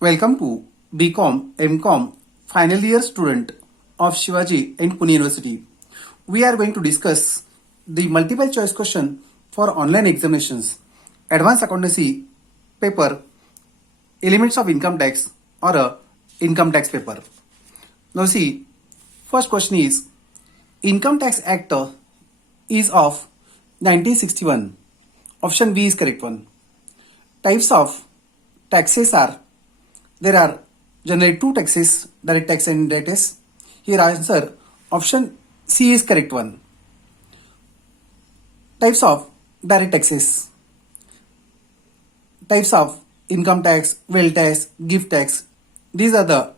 Welcome to BCom, MCom final year student of Shivaji and Pune University. We are going to discuss the multiple choice question for online examinations, advanced accountancy paper, elements of income tax or a income tax paper. Now see, first question is Income Tax Act is of 1961. Option B is correct one. Types of taxes are there are generally two taxes, direct tax and indirect tax. Here answer option C is correct one. Types of direct taxes. Types of income tax, wealth tax, gift tax. These are the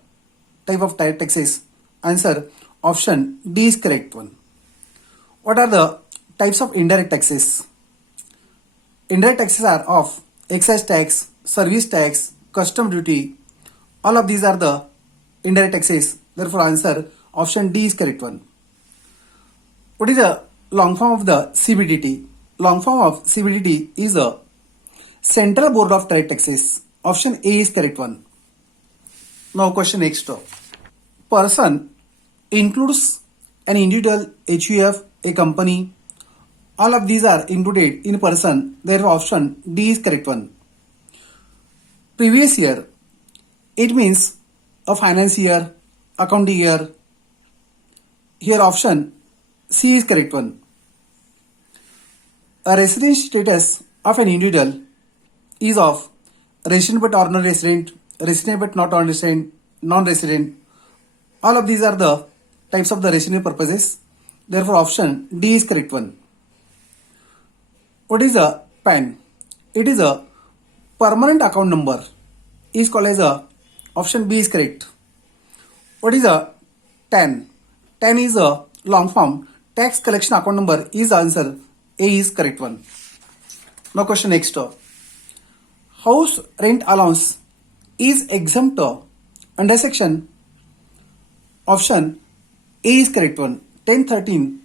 type of direct taxes. Answer option D is correct one. What are the types of indirect taxes? Indirect taxes are of excise tax, service tax, custom duty. All of these are the indirect taxes. Therefore, answer option D is correct one. What is the long form of the CBDT? Long form of CBDT is the Central Board of Direct Taxes. Option A is correct one. Now, question next. Person includes an individual, HUF, a company. All of these are included in person. Therefore, option D is correct one. Previous year. It means a finance year, accounting year. Here option C is correct one. A resident status of an individual is of resident but not resident, resident but not non-resident, non-resident. All of these are the types of the resident purposes. Therefore, option D is correct one. What is a PAN? It is a permanent account number. Is called as a option B is correct. What is a TAN? TAN is a long form. Tax collection account number is the answer. A is correct one. Now question next. House rent allowance is exempt under section. Option A is correct one. 1013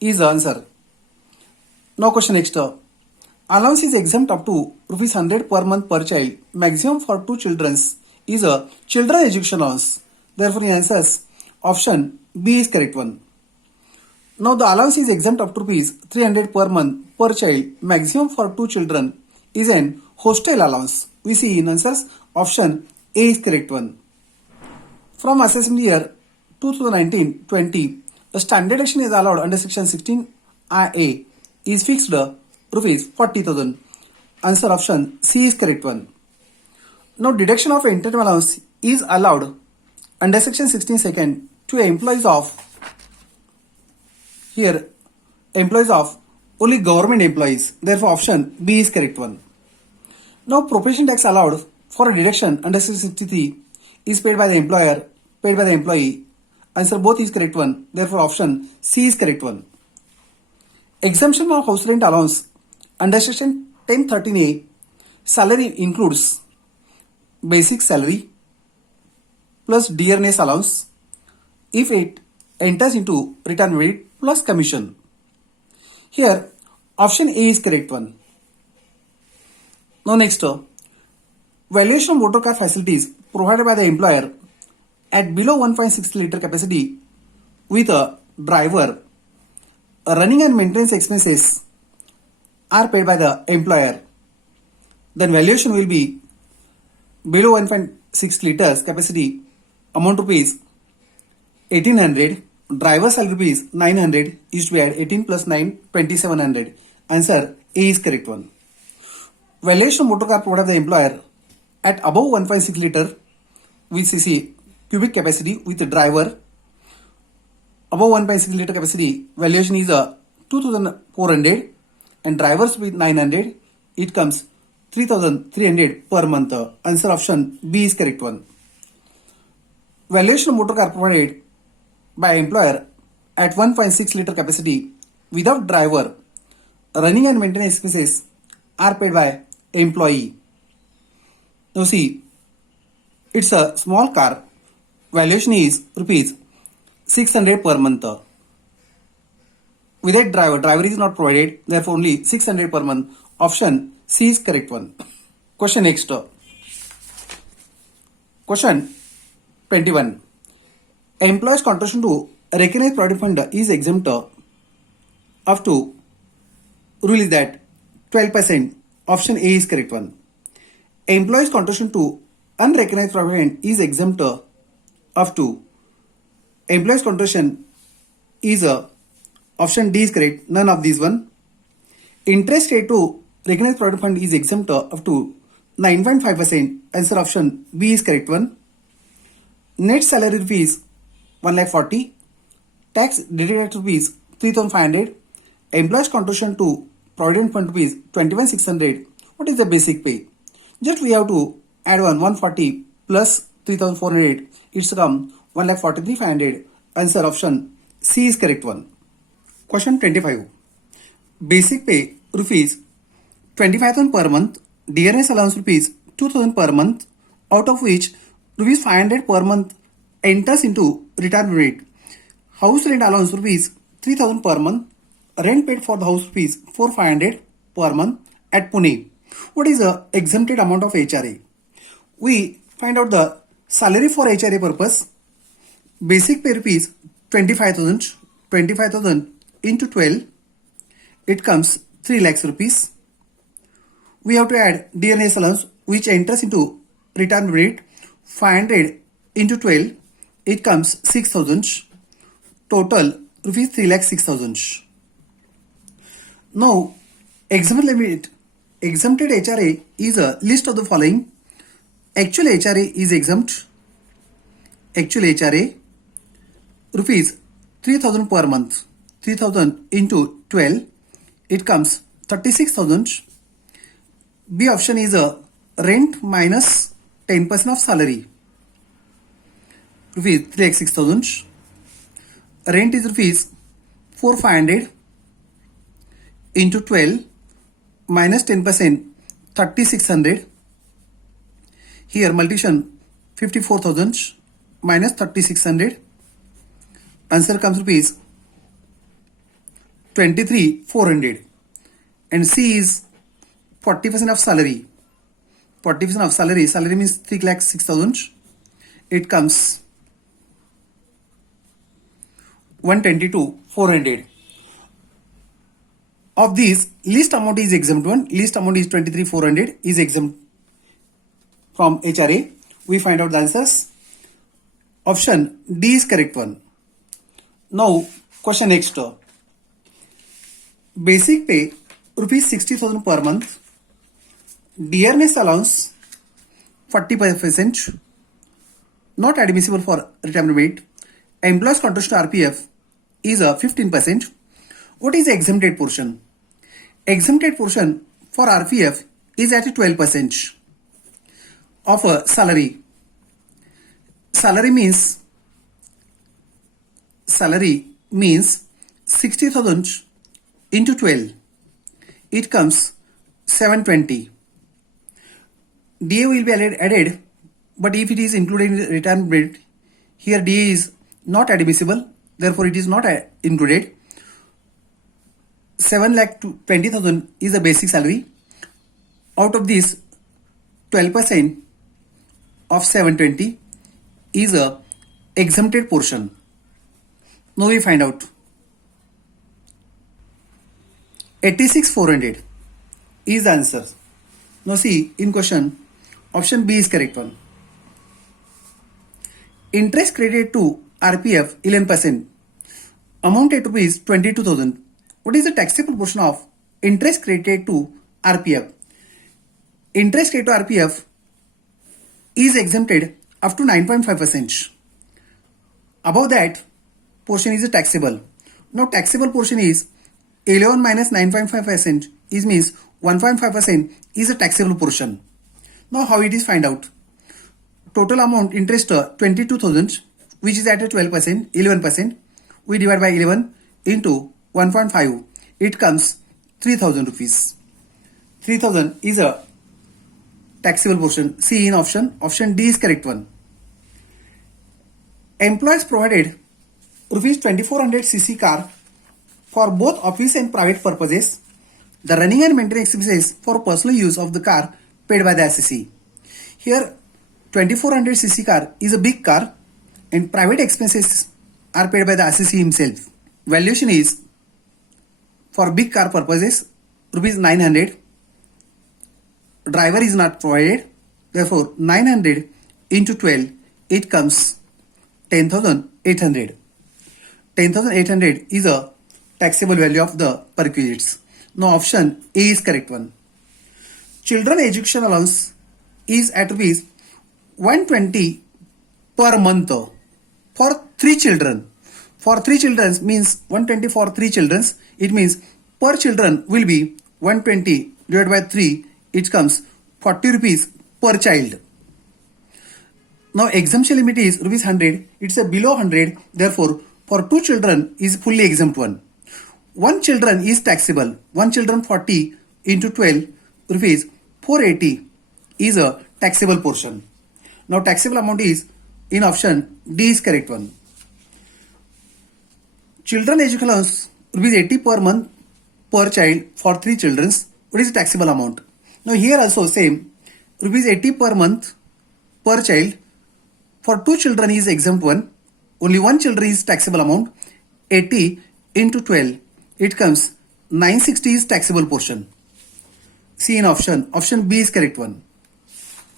is the answer. Now question next. Allowance is exempt up to rupees 100 per month per child. Maximum for two children is a children education allowance. Therefore, the answer is option B is correct one. Now, the allowance is exempt up to rupees 300 per month per child. Maximum for two children is an hostel allowance. We see in answers option A is correct one. From assessment year 2019-20, a standard deduction is allowed under section 16IA is fixed rupees 40,000. Answer option C is correct one. Now, deduction of interim allowance is allowed under section 16 second to employees of only government employees. Therefore, option B is correct one. Now, propitiation tax allowed for a deduction under section 63 is paid by the employer, paid by the employee. Answer both is correct one. Therefore, option C is correct one. Exemption of house rent allowance under section 1013A salary includes basic salary plus dearness allowance if it enters into return merit plus commission. Here option A is correct one. Now next, valuation of motor car facilities provided by the employer at below 1.6 liter capacity with a driver, running and maintenance expenses are paid by the employer. Then valuation will be below 1.6 liters capacity, amount rupees 1800, driver salary rupees 900 is to be add 18 plus 9 2700. Answer A is correct one. Valuation of motor car provided by the employer at above 1.6 liter with cc cubic capacity with the driver above 1.6 liter capacity, valuation is a 2400 and drivers with 900, it comes 3300 per month. Answer option B is correct one. Valuation of motor car provided by employer at 1.6 liter capacity without driver, running and maintenance expenses are paid by employee. Now see, it's a small car. Valuation is rupees 600 per month. Without driver is not provided, therefore only 600 per month. Option C is correct one. Question next. Question 21. Employee's contribution to recognized provident fund is exempt up to rule is that 12%. Option A is correct one. Employee's contribution to unrecognized provident is exempt up to employee's contribution is option D is correct. None of these one. Interest rate to recognized provident fund is exempt up to 9.5%. Answer option B is correct one. Net salary rupees 1,40,000. Tax deducted rupees 3,500. Employees contribution to provident fund rupees 21,600. What is the basic pay? Just we have to add 140 plus 3,400. It's come 1,43,500. Answer option C is correct one. Question 25. Basic pay rupees 25,000 per month. Dearness allowance rupees 2,000 per month, out of which rupees 500 per month enters into retirement rate. House rent allowance rupees 3,000 per month. Rent paid for the house rupees 4,500 per month at Pune. What is the exempted amount of HRA? We find out the salary for HRA purpose. Basic pay rupees 25,000. 25,000 into 12. It comes 3 lakhs rupees. We have to add dearness allowance which enters into retirement rate. 500 into 12. It comes 6,000. Total rupees 3,06,000. Now exempted HRA is a list of the following. Actual HRA is exempt. Actual HRA rupees 3,000 per month. 3,000 into 12. It comes 36,000. B option is a rent minus 10% of salary. Rupees 3,06,000. Rent is rupees 4,500 into 12 minus 10%, 3,600. Here multiplication 54,000 minus 3,600. Answer comes rupees 23,400. And C is 40% of salary. 40% of salary. Salary means 3,06,000. It comes 122,400. Of these, least amount is exempt one. Least amount is 23,400 is exempt from HRA. We find out the answers. Option D is correct one. Now question next. Basic pay rupees 60,000 per month. Dearness allowance 40%. Not admissible for retirement rate. Employees contribution to RPF is a 15%. What is the exempted portion? Exempted portion for RPF is at 12% of a salary. Salary means 60,000 into 12. It comes 720. DA will be added, but if it is included in retirement rate, here DA is not admissible, therefore it is not included. 7,20,000 is the basic salary. Out of this, 12% of 720 is a exempted portion. Now we find out. 86,400 is the answer. Now see in question, option B is correct one. Interest credited to RPF 11%. Amount at rupees 22,000. What is the taxable portion of interest credited to RPF? Interest credited to RPF is exempted up to 9.5%. Above that portion is taxable. Now taxable portion is 11 minus 9.5% is means 1.5% is a taxable portion. Now how it is find out? Total amount interest 22,000 which is at 12%, 11%. We divide by 11 into 1.5. It comes 3,000 rupees. 3,000 is a taxable portion. C in option. Option D is correct one. Employees provided rupees 2,400 cc car for both office and private purposes. The running and maintenance expenses for personal use of the car paid by the assessee. Here 2400cc car is a big car and private expenses are paid by the assessee himself. Valuation is for big car purposes rupees 900. Driver is not provided. Therefore 900 into 12 it comes 10,800. 10,800 is a taxable value of the perquisites. Now option A is correct one. Children education allowance is at rupees 120 per month for 3 children. For 3 children means 120 for 3 children. It means per children will be 120 divided by 3. It comes 40 rupees per child. Now exemption limit is rupees 100. It's a below 100. Therefore, for 2 children is fully exempt one. 1 children is taxable. 1 children 40 into 12 rupees 480 is a taxable portion. Now taxable amount is in option D is correct one. Children education allowance rupees 80 per month per child for 3 children. What is the taxable amount? Now here also same rupees 80 per month per child for 2 children is exempt one. Only 1 children is taxable amount. 80 into 12 it comes 960 is taxable portion. C in option B is correct one.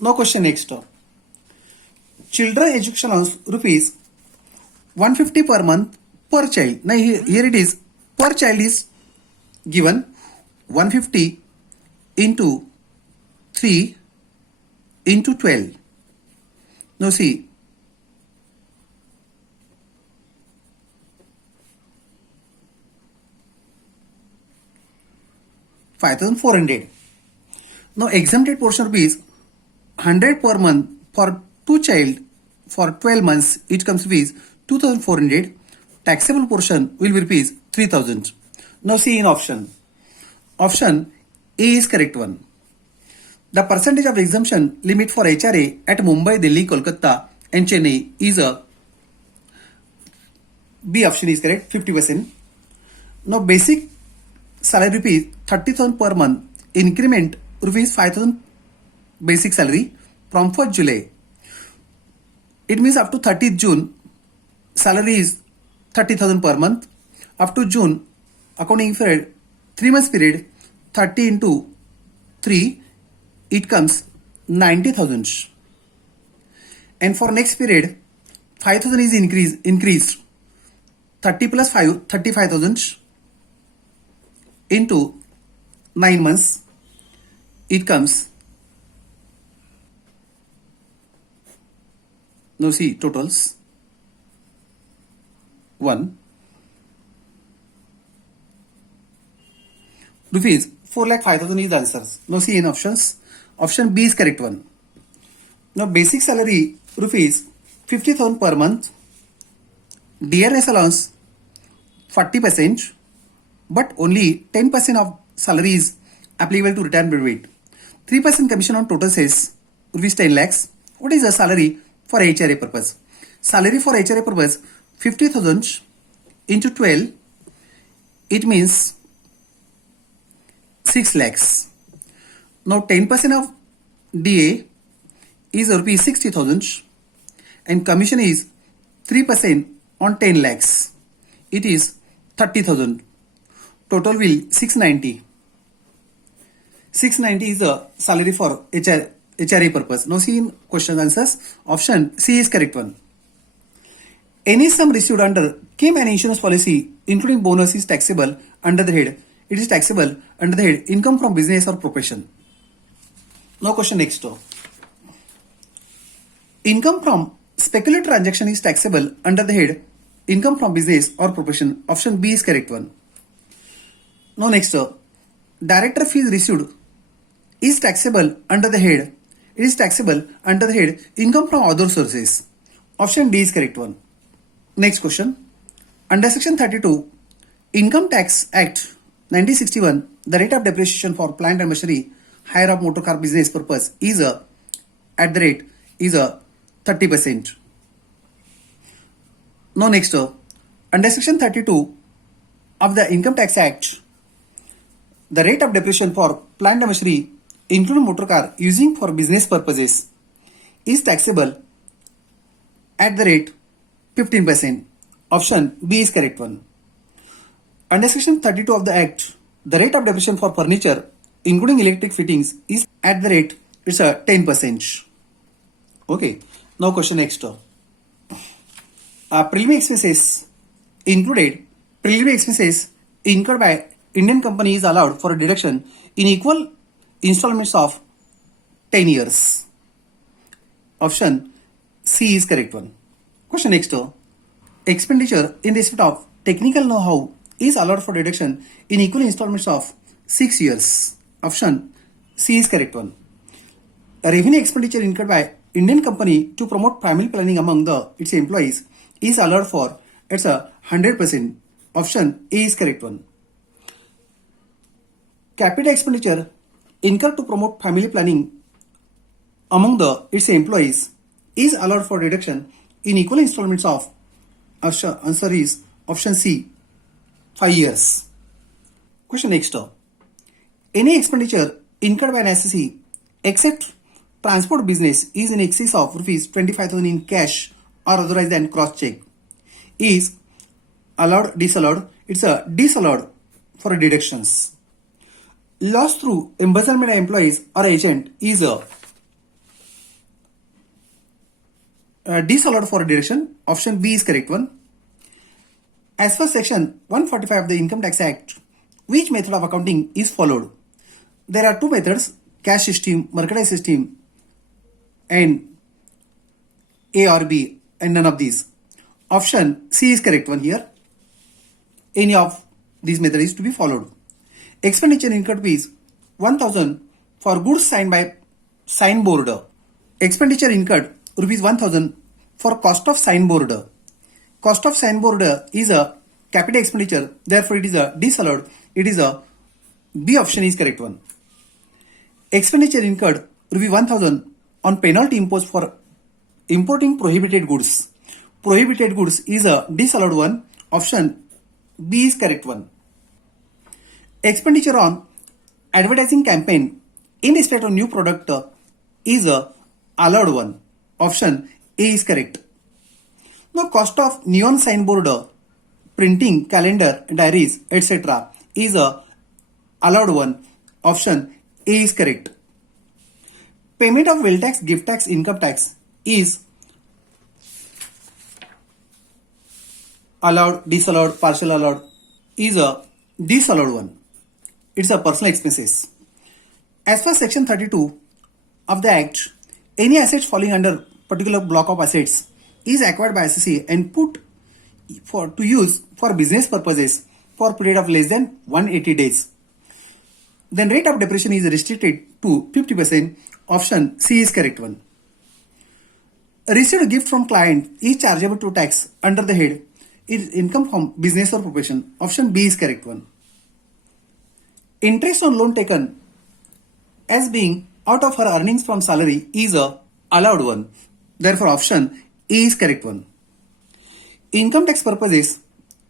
Now question next. Children education allowance rupees 150 per month per child. Now here it is per child is given 150 into 3 into 12. Now see 5,400. Now exempted portion rupees 100 per month for 2 child for 12 months it comes rupees 2,400. Taxable portion will be rupees 3,000. Now see in option A is correct one. The percentage of exemption limit for HRA at Mumbai, Delhi, Kolkata and Chennai is a B option is correct 50%. Now basic salary rupees 30,000 per month, increment rupees 5,000 basic salary from 1st July. It means up to 30th June salary is 30,000 per month. Up to June accounting period 3 months period 30 into 3 it comes 90,000. And for next period 5,000 is increased 30 plus 5 35,000 into 9 months it comes. Now see totals 1 rupees 4,05,000 is the answers. Now see in option B is correct one. Now basic salary rupees 50,000 per month, DRS allowance 40%, but only 10% of salary is applicable to retirement benefit. 3% commission on total sales rupees 10 lakhs. What is the salary for HRA purpose? Salary for HRA purpose 50,000 into 12 it means 6 lakhs. Now 10% of DA is rupees 60,000 and commission is 3% on 10 lakhs. It is 30,000. Total will 690. 690 is the salary for HRA purpose. Now see in question answers. Option C is correct one. Any sum received under Kim and insurance policy including bonus is taxable under the head. It is taxable under the head income from business or profession. Now question next. Income from speculative transaction is taxable under the head income from business or profession. Option B is correct one. Now next. Director fees received is taxable under the head. It is taxable under the head income from other sources. Option D is correct one. Next question. Under section 32 Income Tax Act 1961, the rate of depreciation for plant and machinery hire of motor car business purpose is at the rate is 30%. Now next, under section 32 of the Income Tax Act, the rate of depreciation for plant and machinery including motor car using for business purposes is taxable at the rate 15%. Option B is correct one. Under section 32 of the Act, the rate of depreciation for furniture, including electric fittings, is at the rate, it's a 10%. Okay, now question next. Preliminary expenses incurred by Indian company is allowed for a deduction in equal installments of 10 years. Option C is correct one. Question next. Expenditure in respect of technical know-how is allowed for deduction in equal installments of 6 years. Option C is correct one. Revenue expenditure incurred by Indian company to promote family planning among its employees is allowed for, it's a 100%. Option A is correct one. Capital expenditure incurred to promote family planning among its employees is allowed for deduction in equal installments of, answer is option C, 5 years. Question next. Any expenditure incurred by an assessee except transport business is in excess of rupees 25,000 in cash or otherwise than cross check is allowed, disallowed. It's a disallowed for deductions. Loss through embezzlement by employees or agent is a disallowed for deduction. Option B is correct one. As per section 145 of the Income Tax Act, which method of accounting is followed? There are two methods, cash system, mercantile system, and A or B, and none of these. Option C is correct one here. Any of these methods is to be followed. Expenditure incurred is 1,000 for goods signed by signboard. Expenditure incurred rupees 1,000 for cost of signboard. Cost of signboard is a capital expenditure, therefore it is a disallowed. It is a B option is correct one. Expenditure incurred rupees 1,000 on penalty imposed for importing prohibited goods. Prohibited goods is a disallowed one. Option B is correct one. Expenditure on advertising campaign in respect of new product is a allowed one. Option A is correct. Now cost of neon signboard, printing, calendar, diaries, etc. is a allowed one. Option A is correct. Payment of wealth tax, gift tax, income tax is allowed, disallowed, partial allowed is a disallowed one. It's a personal expenses. As per section 32 of the Act, any assets falling under particular block of assets is acquired by assessee and put to use for business purposes for a period of less than 180 days. Then rate of depreciation is restricted to 50%. Option C is correct one. Received gift from client is chargeable to tax under the head is income from business or profession. Option B is correct one. Interest on loan taken as being out of her earnings from salary is a allowed one. Therefore, option A is correct one. Income tax purposes,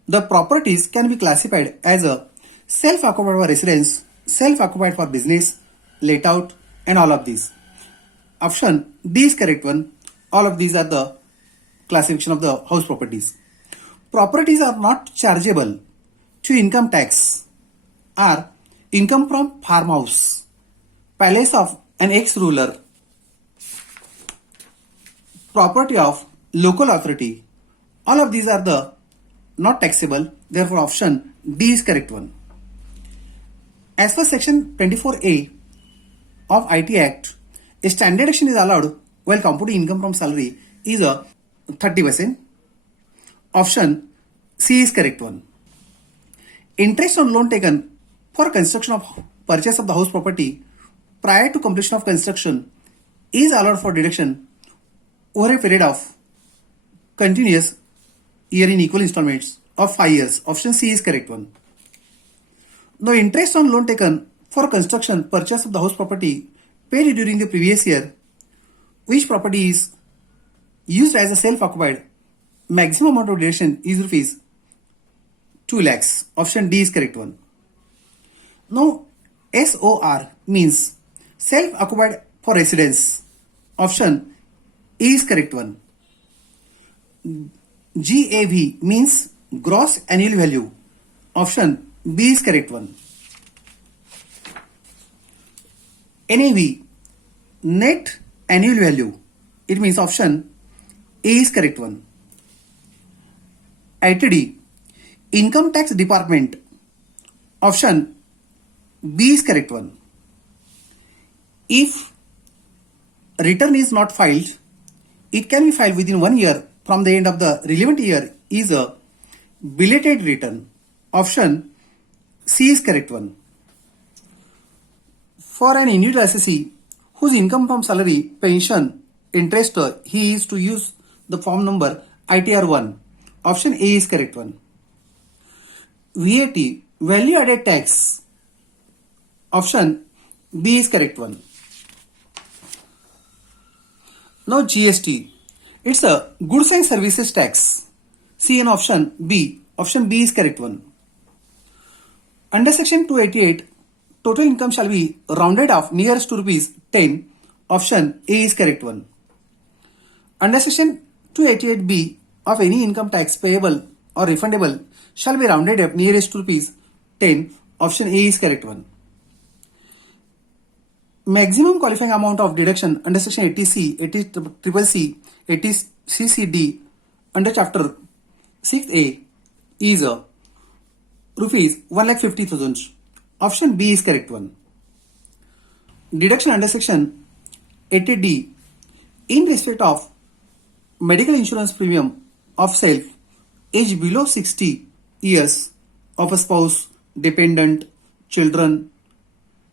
the properties can be classified as a self-occupied for residence, self-occupied for business, let out, and all of these. Option D is correct one. All of these are the classification of the house properties. Properties are not chargeable to income tax are income from farmhouse, palace of an ex-ruler, property of local authority. All of these are the not taxable. Therefore, option D is correct one. As per section 24A of IT Act, a standard deduction is allowed while computing income from salary is a 30%. Option C is correct one. Interest on loan taken for construction of purchase of the house property prior to completion of construction is allowed for deduction over a period of continuous year in equal installments of 5 years. Option C is correct one. Now interest on loan taken for construction purchase of the house property paid during the previous year, which property is used as a self-occupied, maximum amount of deduction is rupees 2 lakhs. Option D is correct one. Now SOR means self-occupied for residence. Option A is correct one. GAV means gross annual value. Option B is correct one. NAV, net annual value. It means option A is correct one. ITD, income tax department. Option B is correct one. If return is not filed, it can be filed within 1 year from the end of the relevant year is a belated return. Option C is correct one. For an individual assessee whose income from salary, pension, interest, he is to use the form number ITR1. Option A is correct one. VAT, value added tax. Option B is correct one. Now GST, it's a goods and services tax. See in option B. Option B is correct one. Under section 288, total income shall be rounded off nearest to rupees 10. Option A is correct one. Under section 288B of any income tax payable or refundable shall be rounded up nearest to rupees 10. Option A is correct one. Maximum qualifying amount of deduction under section 80C, 80CCC, 80CCD under chapter 6A is rupees 1,50,000. Option B is correct one. Deduction under section 80D in respect of medical insurance premium of self age below 60 years of a spouse, dependent, children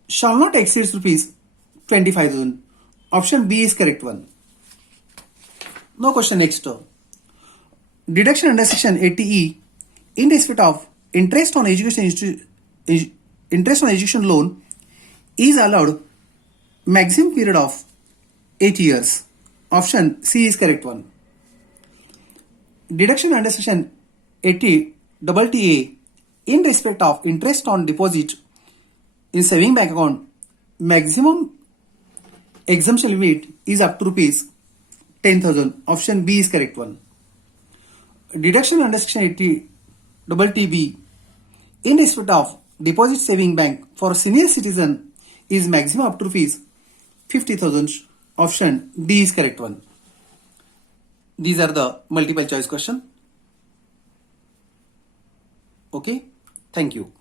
shall not exceed rupees 25,000. Option B is correct one. Now question next. Deduction under section 80E in respect of interest on education loan is allowed maximum period of 8 years. Option C is correct one. Deduction under section 80TTA in respect of interest on deposit in saving bank account, maximum exemption limit is up to rupees 10,000. Option B is correct one. Deduction under section 80TTB in respect of deposit saving bank for senior citizen is maximum up to rupees 50,000. Option D is correct one. These are the multiple choice question. Okay, thank you.